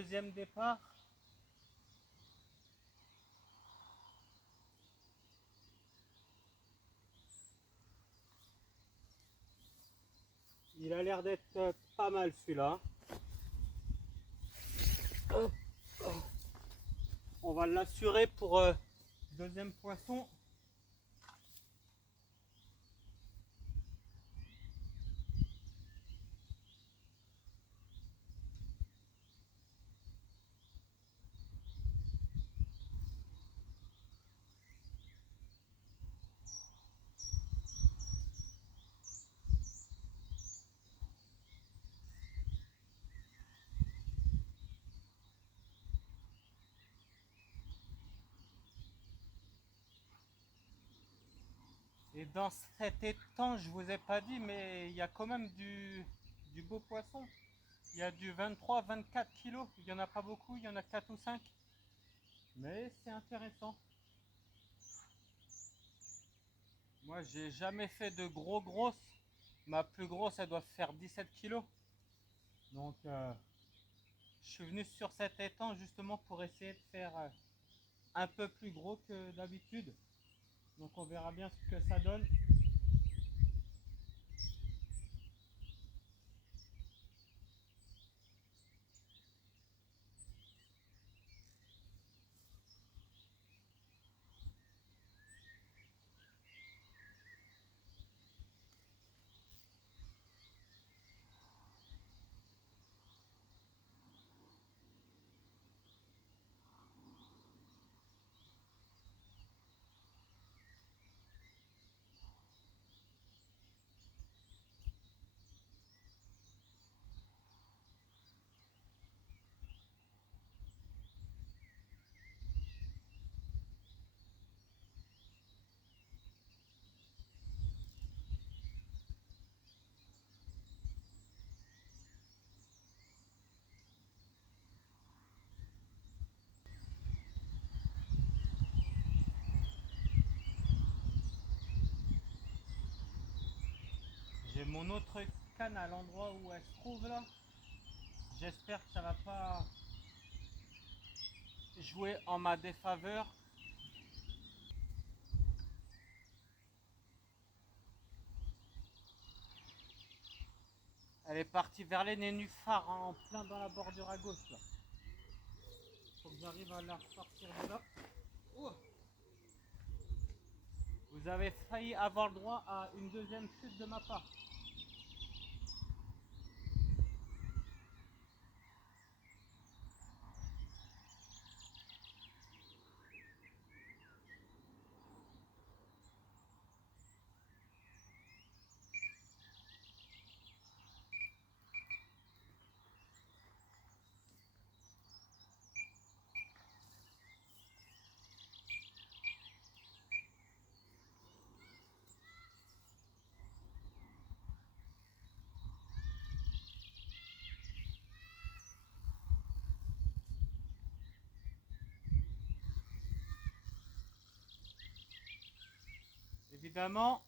deuxième départ. Il a l'air d'être pas mal celui-là. On va l'assurer pour deuxième poisson. Et dans cet étang, je vous ai pas dit, mais il y a quand même du beau poisson. Il y a du 23-24 kilos. Il n'y en a pas beaucoup, il y en a 4 ou 5. Mais c'est intéressant. Moi, j'ai jamais fait de grosses. Ma plus grosse, elle doit faire 17 kilos. Donc, je suis venu sur cet étang justement pour essayer de faire un peu plus gros que d'habitude. Donc, on verra bien ce que ça donne. J'ai mon autre canne à l'endroit où elle se trouve là. J'espère que ça va pas jouer en ma défaveur. Elle est partie vers les nénuphars, hein, en plein dans la bordure à gauche là. Faut que j'arrive à la sortir de là. Oh, vous avez failli avoir le droit à une deuxième chute de ma part. Évidemment,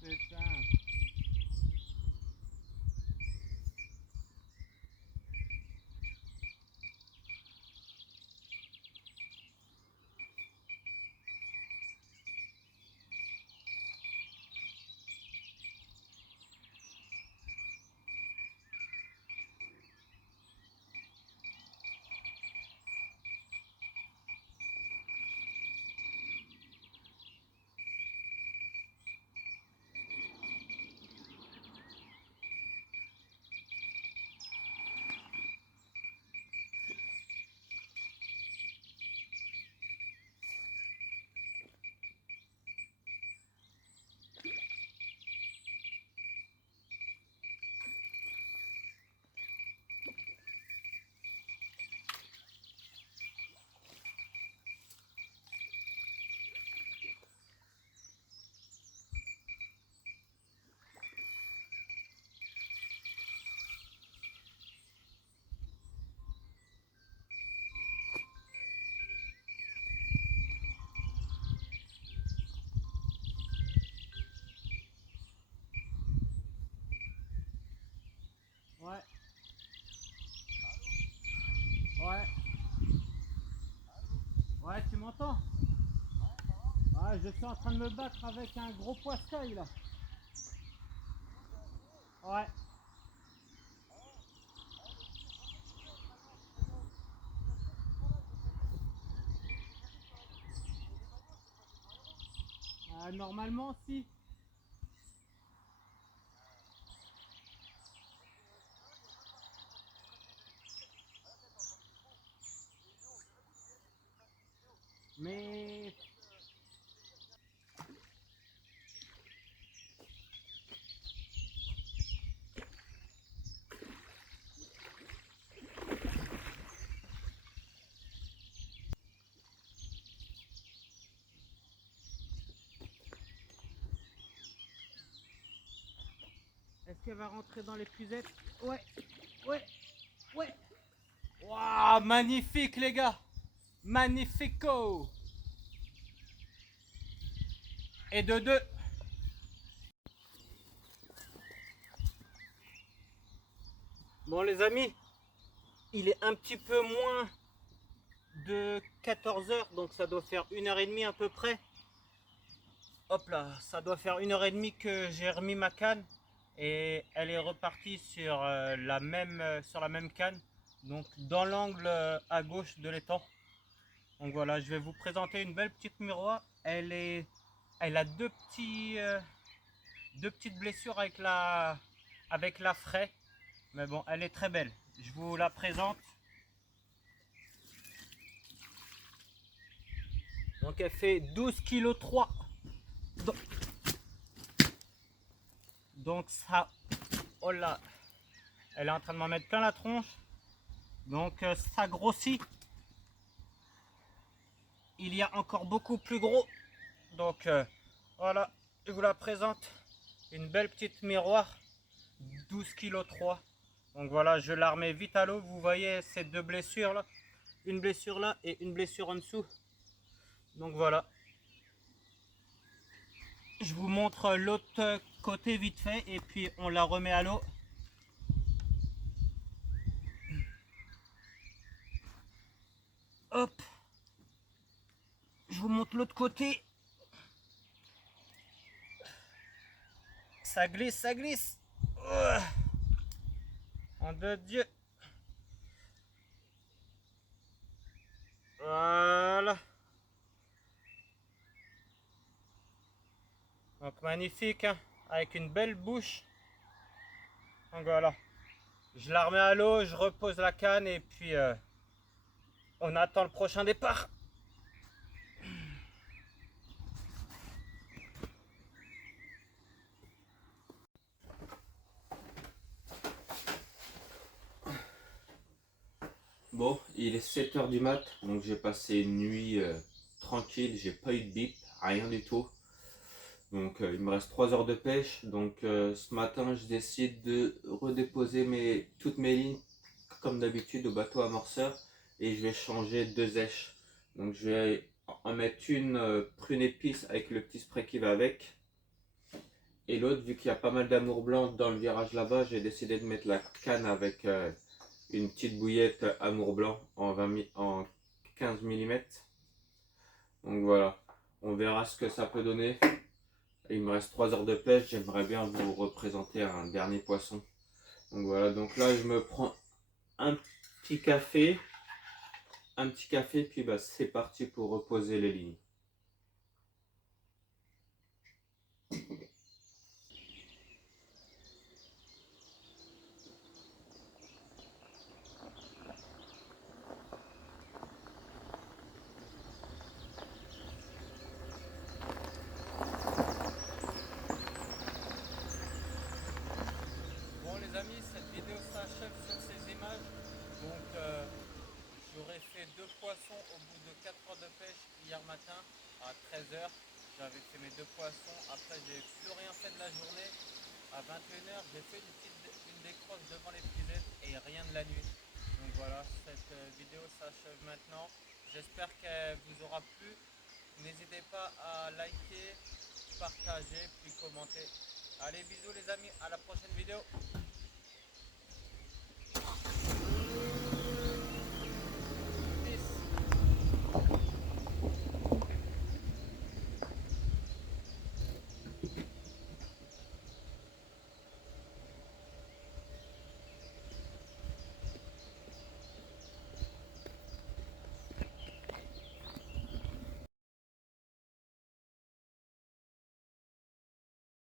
putain. m'entends? Ouais, je suis en train de me battre avec un gros poiscaille là. Ouais. Normalement, si. Mais est-ce qu'elle va rentrer dans l'épuisette? Ouais, ouais, ouais. Waouh, magnifique les gars. Magnifico. Et de deux. Bon les amis, il est un petit peu moins de 14 heures, donc ça doit faire 1h30 à peu près. Hop là, ça doit faire 1h30 que j'ai remis ma canne et elle est repartie sur, sur la même canne, donc dans l'angle à gauche de l'étang. Donc voilà, je vais vous présenter une belle petite miroir. Elle a deux petites blessures avec la fraie, mais bon, elle est très belle. Je vous la présente. Donc elle fait 12,3 kg. Donc ça, oh là, elle est en train de m'en mettre plein la tronche. Donc ça grossit. Il y a encore beaucoup plus gros. Donc voilà, je vous la présente. Une belle petite miroir, 12,3 kg. Donc voilà, je la remets vite à l'eau. Vous voyez ces deux blessures là. Une blessure là et une blessure en dessous. Donc voilà. Je vous montre l'autre côté vite fait et puis on la remet à l'eau. Hop. Je vous montre l'autre côté. Ça glisse, ça glisse. En de Dieu. Voilà. Donc magnifique, hein, avec une belle bouche. Donc voilà. Je la remets à l'eau, je repose la canne et puis on attend le prochain départ. Bon, il est 7 h du mat, donc j'ai passé une nuit tranquille, j'ai pas eu de bip, rien du tout. Donc il me reste 3 heures de pêche, donc ce matin je décide de redéposer toutes mes lignes comme d'habitude au bateau amorceur et je vais changer 2 èches. Donc je vais en mettre une prune épice avec le petit spray qui va avec. Et l'autre, vu qu'il y a pas mal d'amour blanc dans le virage là-bas, j'ai décidé de mettre la canne avec une petite bouillette amour blanc en 15 mm. Donc voilà, on verra ce que ça peut donner. Il me reste 3 heures de pêche, j'aimerais bien vous représenter un dernier poisson. Donc voilà, donc là je me prends un petit café, puis bah, c'est parti pour reposer les lignes. Bon les amis, cette vidéo s'achève sur ces images. Donc j'aurais fait 2 poissons au bout de 4 heures de pêche hier matin à 13 h. J'avais fait mes 2 poissons. Après j'ai plus rien fait de la journée. À 21 h j'ai fait une décroche devant l'épuisette et rien de la nuit. Donc voilà, cette vidéo s'achève maintenant. J'espère qu'elle vous aura plu. N'hésitez pas à liker, partager puis commenter. Allez, bisous les amis, à la prochaine vidéo.